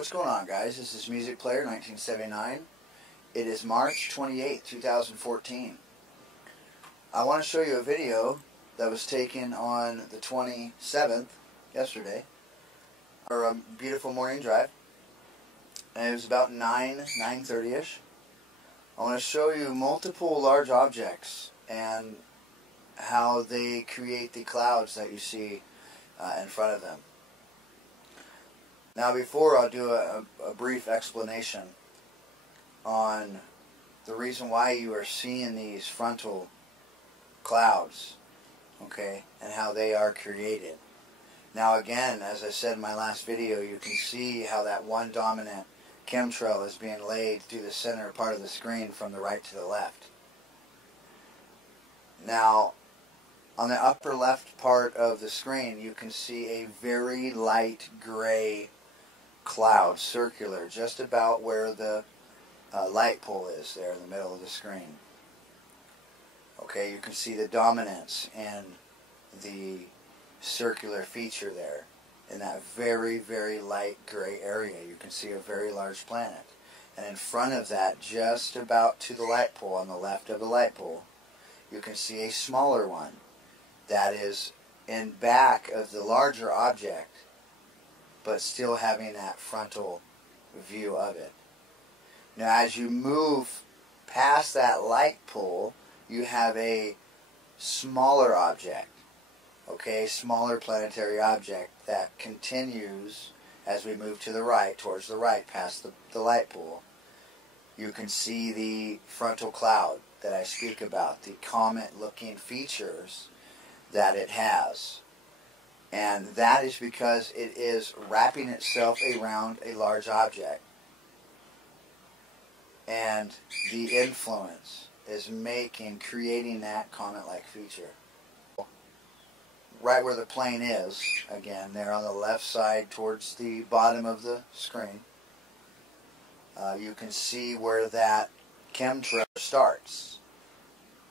What's going on, guys? This is Music Player 1979. It is March 28, 2014. I want to show you a video that was taken on the 27th, yesterday, for a beautiful morning drive. And it was about 9:30ish. I want to show you multiple large objects and how they create the clouds that you see in front of them. Now, before I'll do a brief explanation on the reason why you are seeing these frontal clouds, okay, and how they are created. Now again, as I said in my last video, you can see how that one dominant chemtrail is being laid through the center part of the screen from the right to the left. Now, on the upper left part of the screen, you can see a very light gray cloud, circular, just about where the light pole is there in the middle of the screen. Okay, you can see the dominance and the circular feature there. In that very, very light gray area, you can see a very large planet. And in front of that, just about to the light pole, on the left of the light pole, you can see a smaller one that is in back of the larger object, but still having that frontal view of it. Now, as you move past that light pole, you have a smaller object, okay, smaller planetary object that continues as we move to the right, towards the right, past the light pole. You can see the frontal cloud that I speak about, the comet-looking features that it has. And that is because it is wrapping itself around a large object. And the influence is creating that comet-like feature. Right where the plane is, again, there on the left side towards the bottom of the screen, you can see where that chemtrail starts.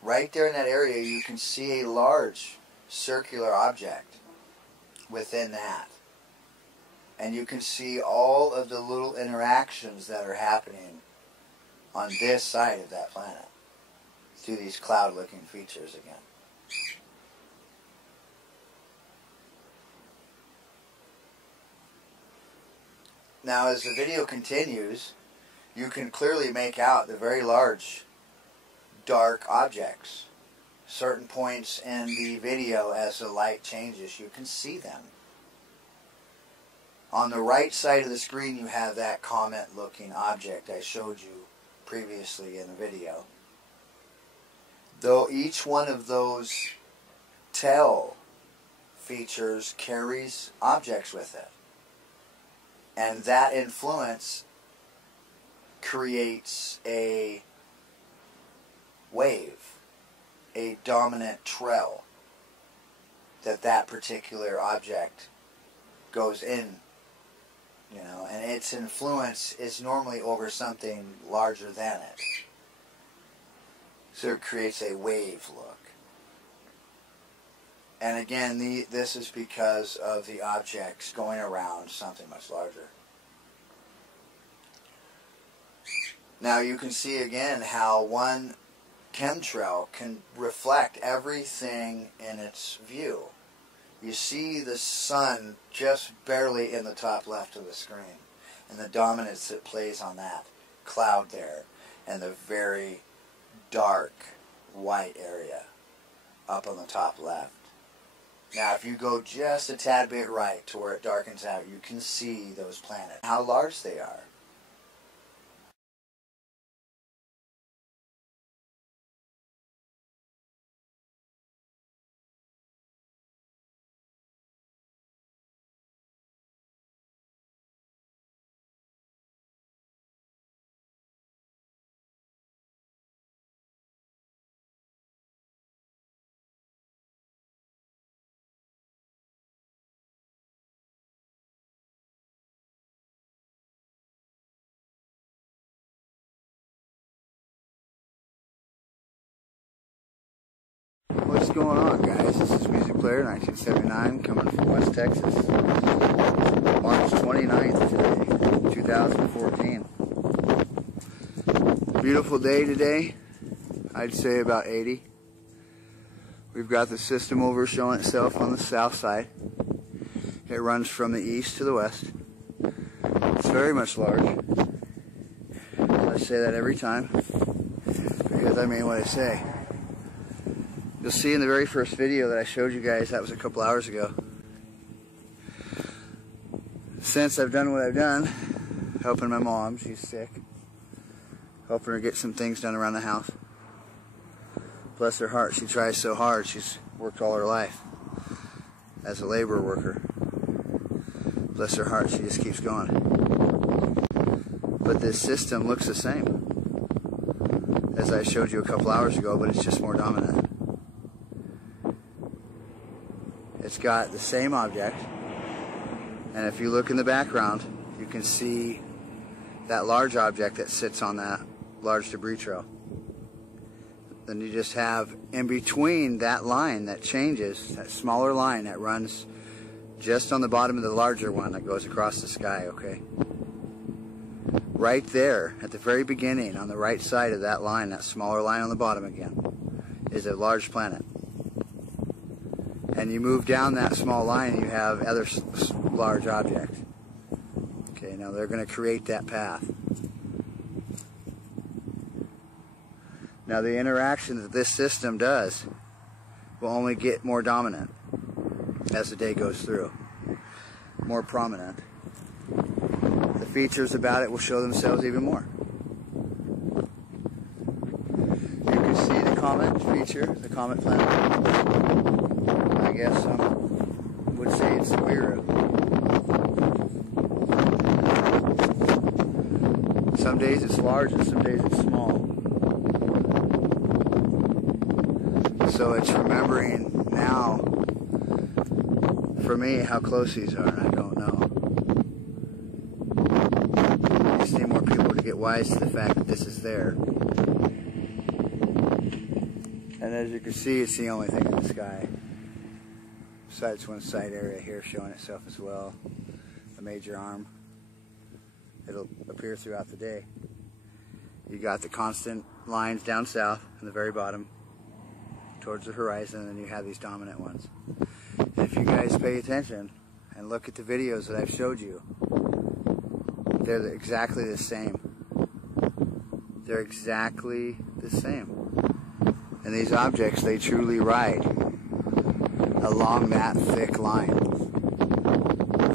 Right there in that area, you can see a large circular object within that. And you can see all of the little interactions that are happening on this side of that planet through these cloud-looking features again. Now, as the video continues, you can clearly make out the very large dark objects. Certain points in the video, as the light changes, you can see them. On the right side of the screen, you have that comet-looking object I showed you previously in the video. Though each one of those tail features carries objects with it. And that influence creates a wave, a dominant trail that particular object goes in, you know, and its influence is normally over something larger than it. So it creates a wave look. And again, this is because of the objects going around something much larger. Now you can see again how one chemtrail can reflect everything in its view. You see the sun just barely in the top left of the screen, and the dominance that plays on that cloud there, and the very dark white area up on the top left. Now, if you go just a tad bit right to where it darkens out, you can see those planets, how large they are. What's going on, guys? This is Music Player 1979 coming from West Texas. March 29th today, 2014. Beautiful day today. I'd say about 80. We've got the system over showing itself on the south side. It runs from the east to the west. It's very much large. I say that every time because I mean what I say. You'll see in the very first video that I showed you guys, that was a couple hours ago. Since I've done what I've done, helping my mom, she's sick, helping her get some things done around the house. Bless her heart, she tries so hard. She's worked all her life as a labor worker. Bless her heart, she just keeps going. But this system looks the same as I showed you a couple hours ago, but it's just more dominant. It's got the same object, and if you look in the background, you can see that large object that sits on that large debris trail. Then you just have in between that line that changes, that smaller line that runs just on the bottom of the larger one that goes across the sky, okay? Right there, at the very beginning, on the right side of that line, that smaller line on the bottom again, is a large planet. And you move down that small line and you have other large objects. Okay, now they're going to create that path. Now the interaction that this system does will only get more dominant as the day goes through, more prominent. The features about it will show themselves even more. You can see the comet feature, the comet planet. I guess some would say it's NIBIRU. Some days it's large and some days it's small. So it's remembering now, for me, how close these are, and I don't know. I just need more people to get wise to the fact that this is there. And as you can see, it's the only thing in the sky. Besides one side area here showing itself as well, a major arm. It'll appear throughout the day. You got the constant lines down south in the very bottom towards the horizon, and then you have these dominant ones. And if you guys pay attention and look at the videos that I've showed you, they're exactly the same. They're exactly the same. And these objects, they truly ride along that thick line.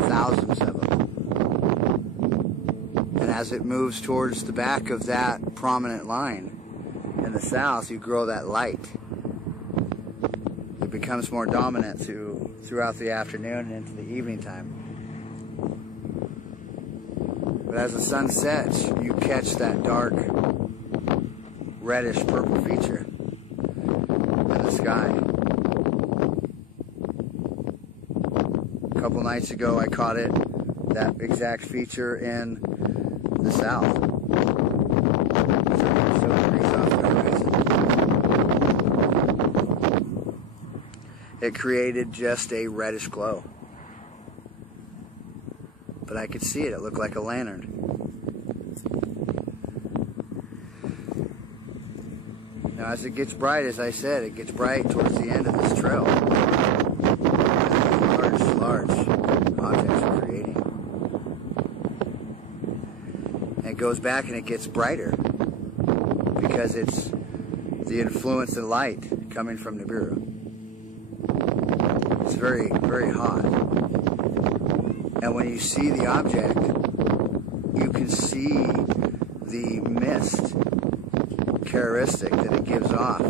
Thousands of them. And as it moves towards the back of that prominent line in the south, you grow that light. It becomes more dominant throughout the afternoon and into the evening time. But as the sun sets, you catch that dark reddish purple feature in the sky. A couple nights ago I caught it, that exact feature in the south. So degrees off the horizon. It created just a reddish glow. But I could see it. It looked like a lantern. Now as it gets bright, as I said, it gets bright towards the end of this trail. Large objects are creating. And it goes back and it gets brighter because it's the influence of light coming from NIBIRU. It's very, very hot. And when you see the object, you can see the mist characteristic that it gives off.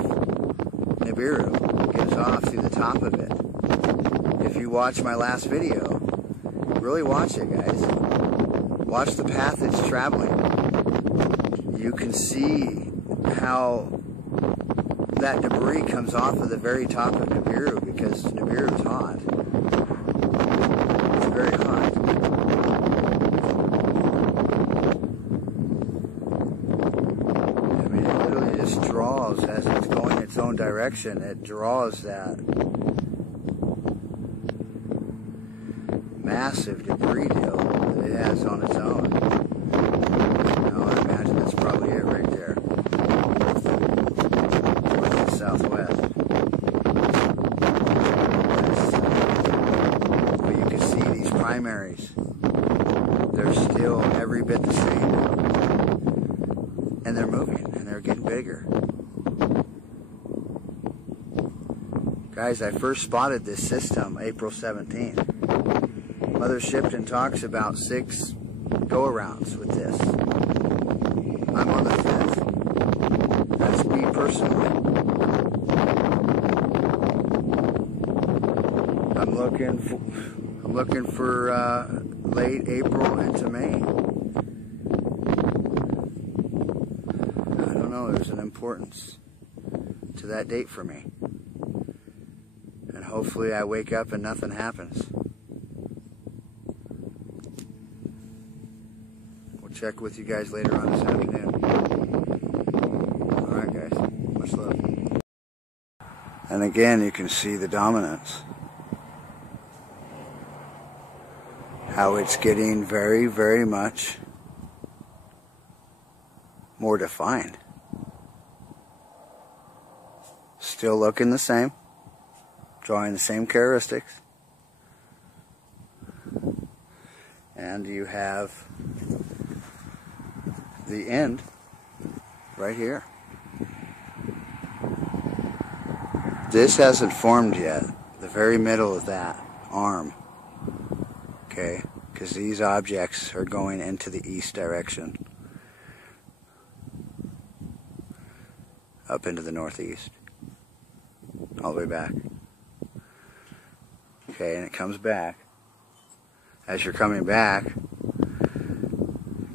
NIBIRU gives off through the top of it. If you watch my last video, really watch it, guys. Watch the path it's traveling. You can see how that debris comes off of the very top of NIBIRU because NIBIRU is hot. It's very hot. I mean, it literally just draws as it's going its own direction. It draws that massive debris hill that it has on its own. I imagine that's probably it right there. objects. They're still every bit the same. And they're moving, and they're getting bigger. Guys, I first spotted this system April 17th. Mother Shipton talks about 6 go-arounds with this. I'm on the 5th. That's me personally. I'm looking for late April into May. I don't know, there's an importance to that date for me. And hopefully I wake up and nothing happens. We'll check with you guys later on this afternoon. Alright guys, much love. And again, you can see the dominance. How it's getting very, very much more defined. Still looking the same, drawing the same characteristics. And you have the end right here. This hasn't formed yet, the very middle of that arm. Okay, because these objects are going into the east direction, up into the northeast, all the way back. Okay, and it comes back. As you're coming back,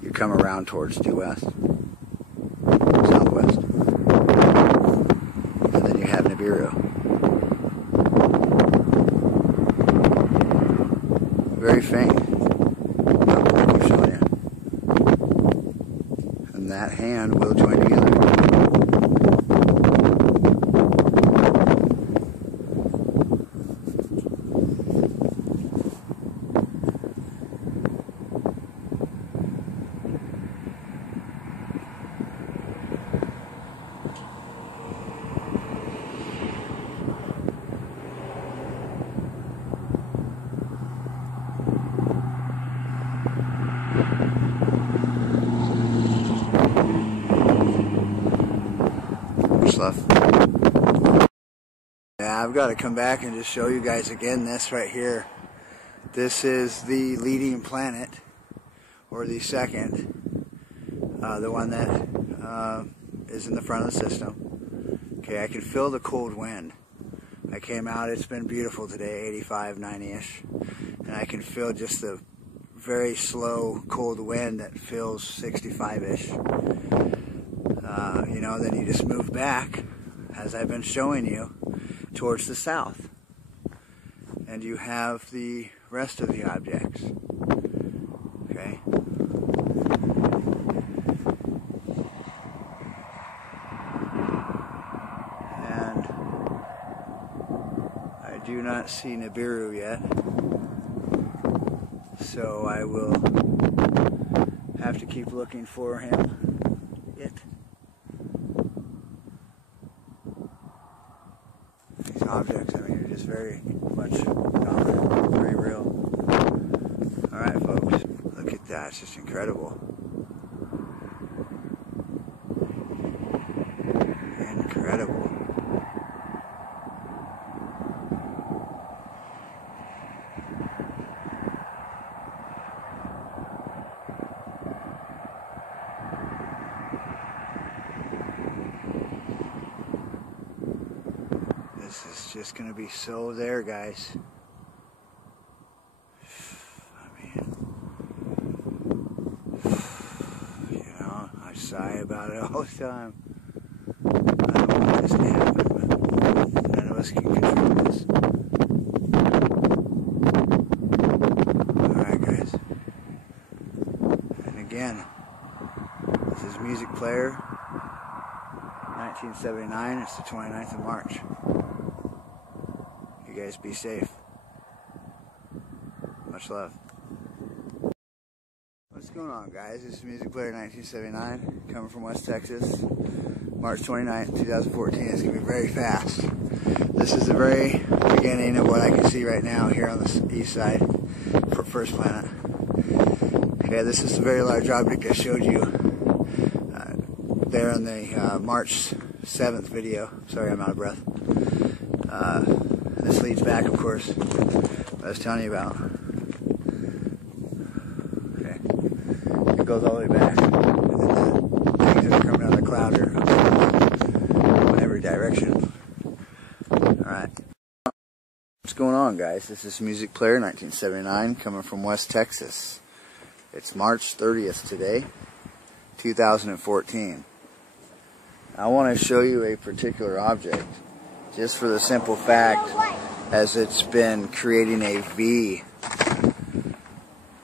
you come around towards due west, southwest, and then you have Nibiru. Very faint, like I'm showing you. And that hand will join together. Yeah, I've got to come back and just show you guys again this right here. This is the leading planet, or the second, the one that is in the front of the system. Okay, I can feel the cold wind. I came out, it's been beautiful today, 85, 90-ish, and I can feel just the very slow cold wind that feels 65-ish. You know, then you just move back, as I've been showing you, towards the south, and you have the rest of the objects. Okay, and I do not see Nibiru yet, so I will have to keep looking for him. These objects, I mean, are just very much dominant, very real. Alright folks, look at that, it's just incredible. Incredible. This is just going to be so there, guys. I mean, you know, I sigh about it all the time. I don't want this to happen, but none of us can control this. Alright, guys. And again, this is Music Player 1979. It's the 29th of March. You guys be safe. Much love. What's going on, guys? This is Music Player 1979, coming from West Texas. March 29th, 2014. It's going to be very fast. This is the very beginning of what I can see right now here on the east side. for first planet. Okay, this is the very large object I showed you there in the March 7th video. Sorry, I'm out of breath. This leads back, of course, what I was telling you about. Okay, it goes all the way back, and the things that are coming out of the cloud are in every direction. Alright. What's going on, guys? This is Music Player 1979 coming from West Texas. It's March 30th today, 2014. I want to show you a particular object just for the simple fact as it's been creating a V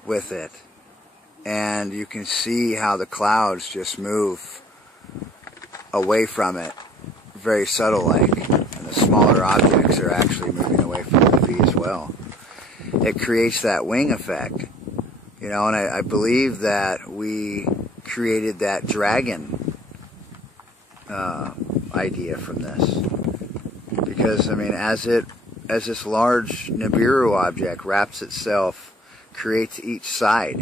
with it. And you can see how the clouds just move away from it, very subtle like. And the smaller objects are actually moving away from the V as well. It creates that wing effect. You know, and I believe that we created that dragon idea from this. Because, I mean, as this large NIBIRU object wraps itself, creates each side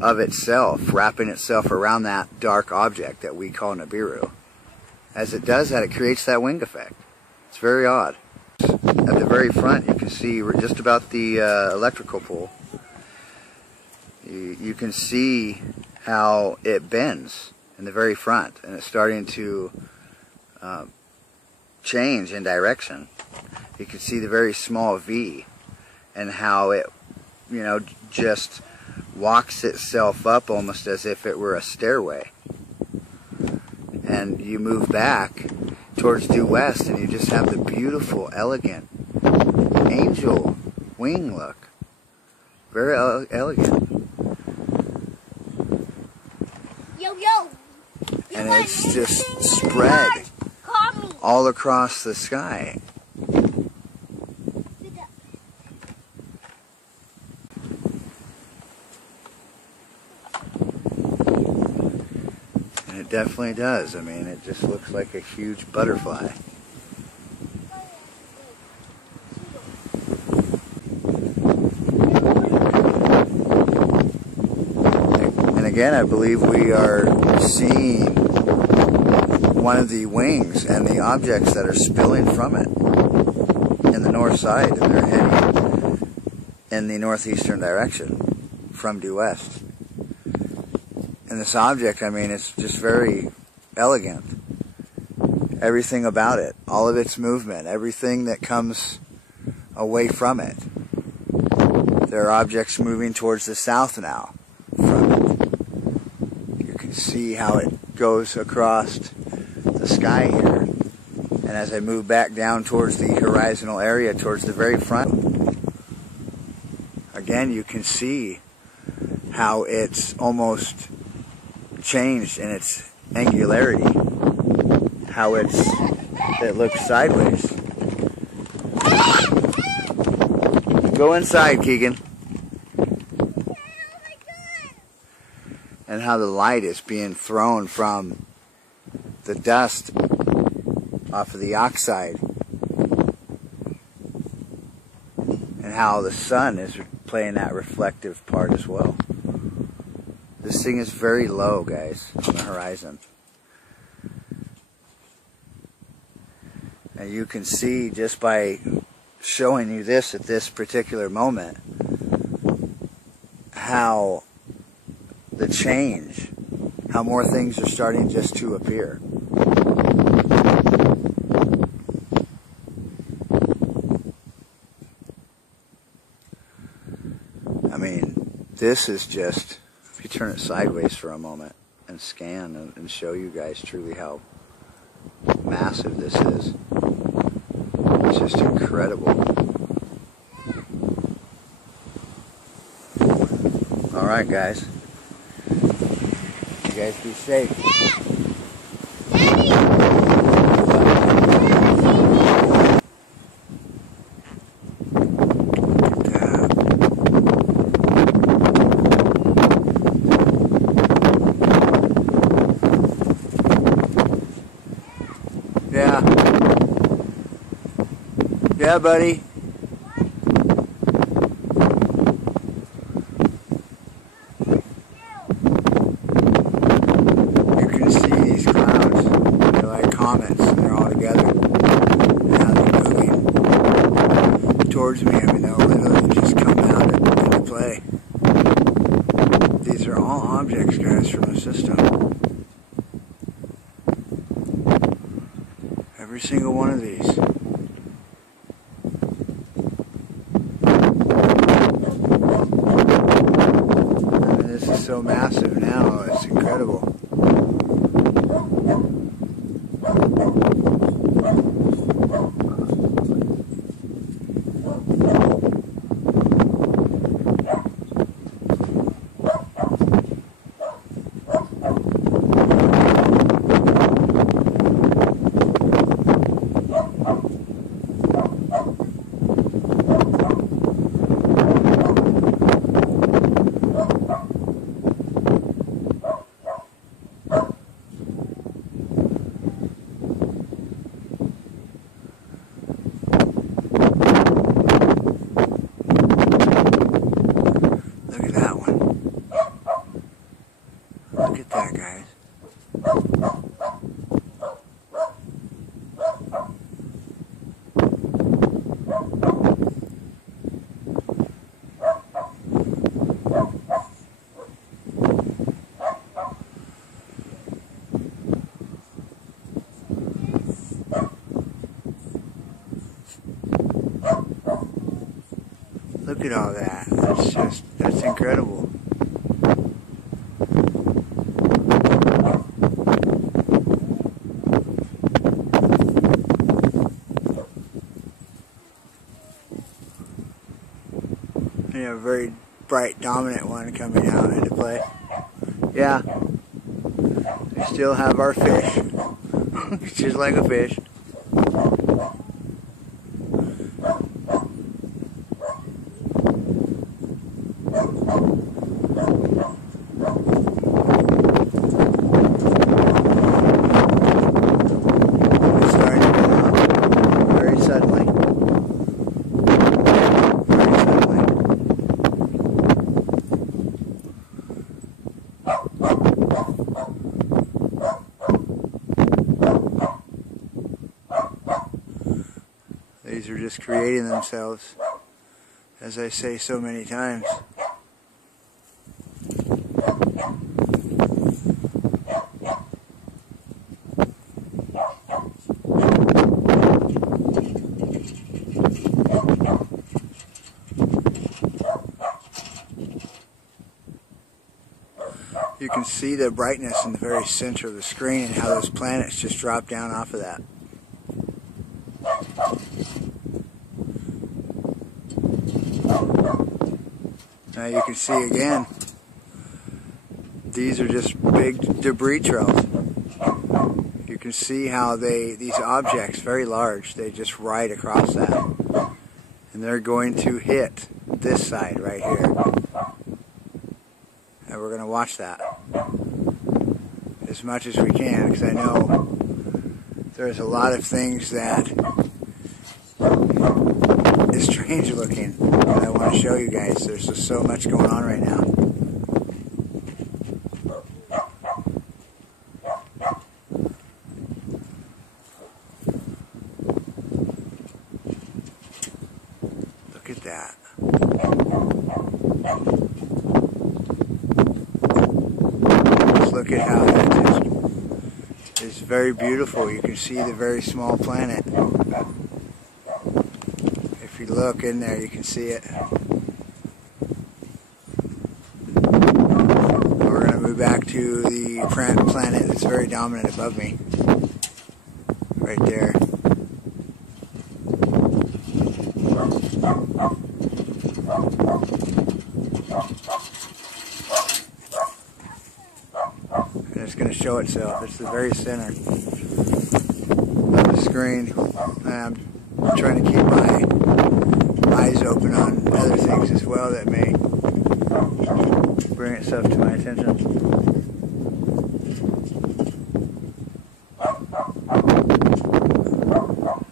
of itself, wrapping itself around that dark object that we call NIBIRU. As it does that, it creates that wing effect. It's very odd. At the very front, you can see we're just about the electrical pole. You can see how it bends in the very front, and it's starting to change in direction. You can see the very small V and how it, you know, just walks itself up almost as if it were a stairway. And you move back towards due west and you just have the beautiful, elegant angel wing look. Very elegant. And it's just spread all across the sky. And it definitely does. I mean, it just looks like a huge butterfly. And again, I believe we are seeing one of the wings and the objects that are spilling from it in the north side, and they're heading in the northeastern direction from due west. And this object, I mean, it's just very elegant. Everything about it, all of its movement, everything that comes away from it. There are objects moving towards the south now from it. You can see how it goes across the sky here. And as I move back down towards the horizontal area, towards the very front, again you can see how it's almost changed in its angularity, how it looks sideways. Go inside, Keegan. And how the light is being thrown from the dust off of the oxide, and how the sun is playing that reflective part as well. This thing is very low, guys, on the horizon. And you can see just by showing you this at this particular moment how the change, how more things are starting just to appear. I mean, this is just, if you turn it sideways for a moment and scan and show you guys truly how massive this is. It's just incredible. Alright, guys. You guys be safe. Yeah. Yeah, buddy. These are all objects, guys, from the system. Every single one of these. I mean, this is so massive now, it's incredible. Look at that, guys. Look at all that. That's incredible. You know, a very bright, dominant one coming out into play. Yeah. We still have our fish. It's just like a fish. It's starting to go out very suddenly. These are just creating themselves, as I say so many times. You can see the brightness in the very center of the screen and how those planets just drop down off of that. Now you can see again, these are just big debris trails. You can see how these objects, very large, they just ride across that. And they're going to hit this side right here. And we're going to watch that as much as we can, because I know there's a lot of things that is strange looking that I want to show you guys. There's just so much going on right now. Look at that. Just look at how that is very beautiful. You can see the very small planet. If you look in there, you can see it. We're going to move back to the planet that's very dominant above me. Right there. And it's going to show itself. It's the very center of the screen. I'm trying to keep my eyes open on other things as well that may bring itself to my attention.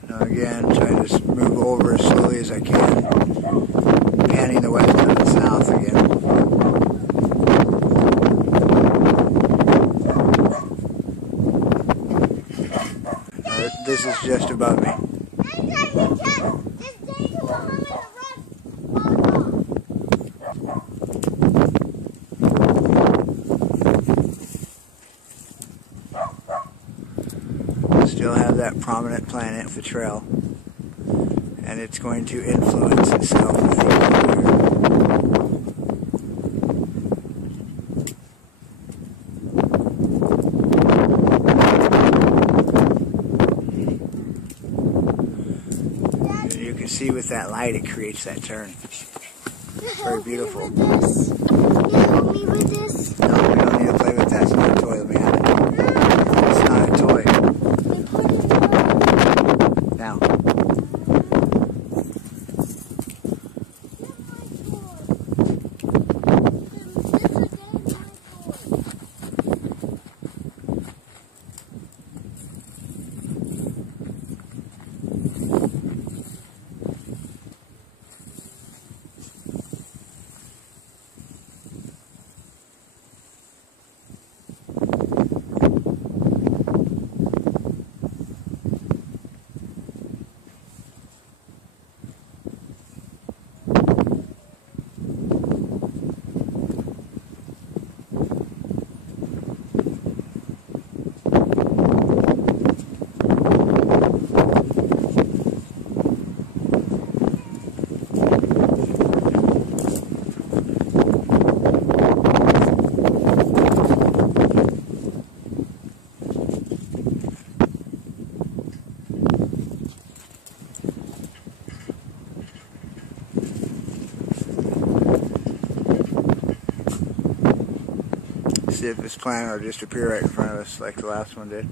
Now again, try to just move over as slowly as I can, panning the west and the south again. This is just above me. that prominent planet, the trail, and it's going to influence itself with the equator. You can see with that light it creates that turn. Very beautiful. Can you help me with this? No, we don't need to play with that. It's not a toy. Let me have it. It's not a toy. Now. See if this planet will just appear right in front of us like the last one did.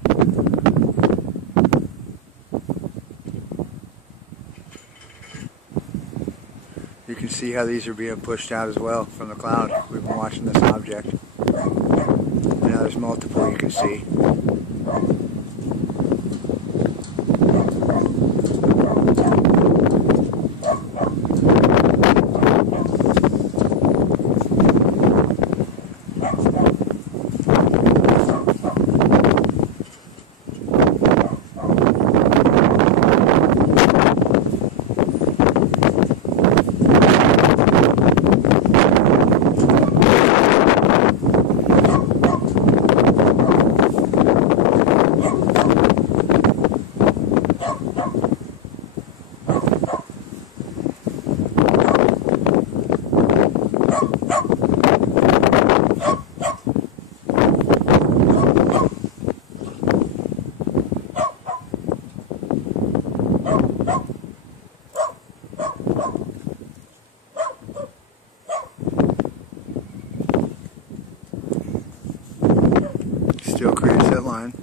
You can see how these are being pushed out as well from the cloud. We've been watching this object. And now there's multiple you can see. Still creates that line.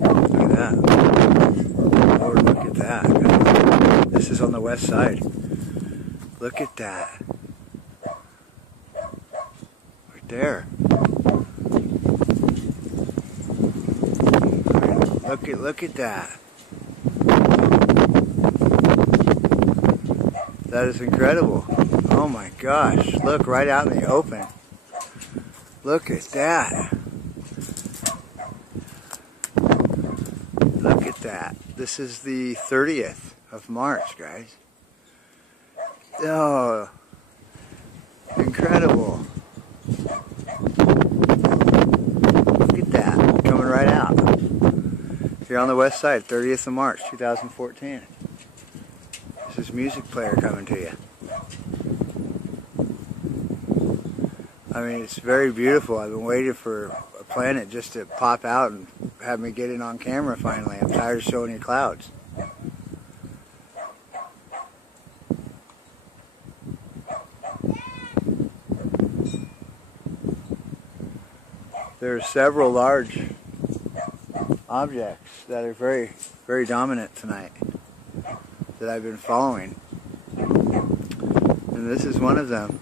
Look at that. Lord, look at that. This is on the west side. Look at that. Right there. Look at that. That is incredible. Oh my gosh. Look, right out in the open. Look at that. Look at that. This is the 30th of March, guys. Oh, incredible. Look at that. Coming right out. Here on the west side, 30th of March, 2014. This is music player coming to you. I mean, it's very beautiful. I've been waiting for a planet just to pop out and have me get it on camera finally. I'm tired of showing you clouds. There are several large objects that are very, very dominant tonight that I've been following. And this is one of them.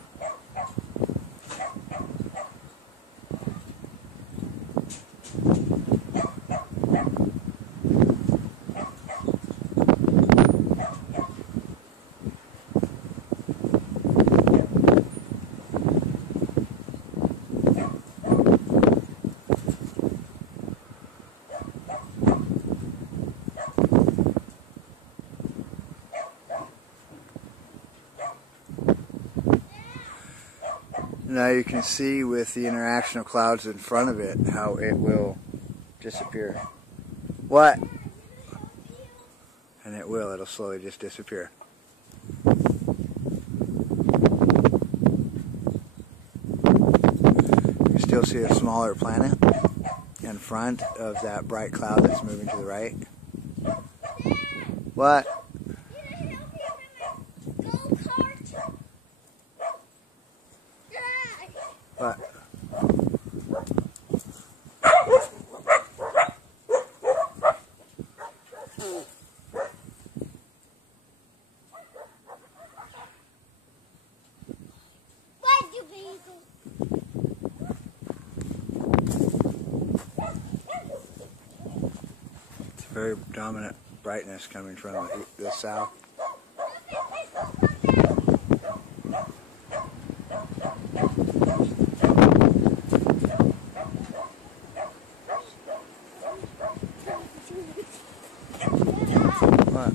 Now you can see with the interaction of clouds in front of it how it will disappear. What? And it will. It'll slowly just disappear. You can still see a smaller planet in front of that bright cloud that's moving to the right. What? What? It's a very dominant brightness coming from the south. What?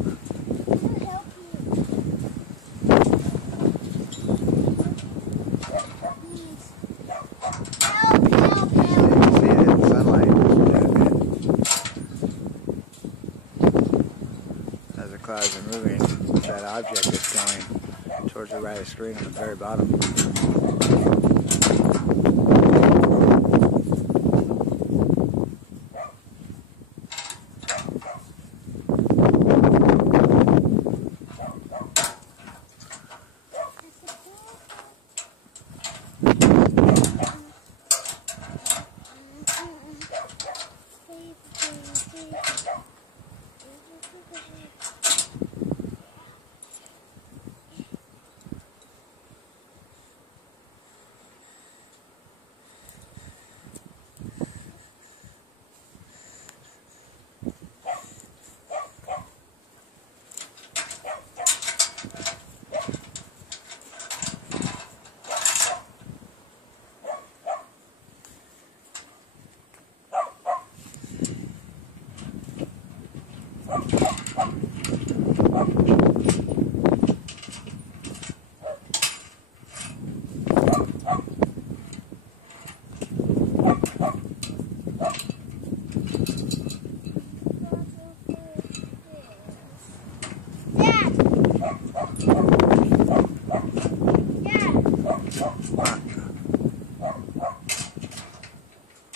As the clouds are moving, that object is going towards the right of the screen on the very bottom.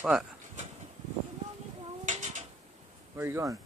What? Where are you going?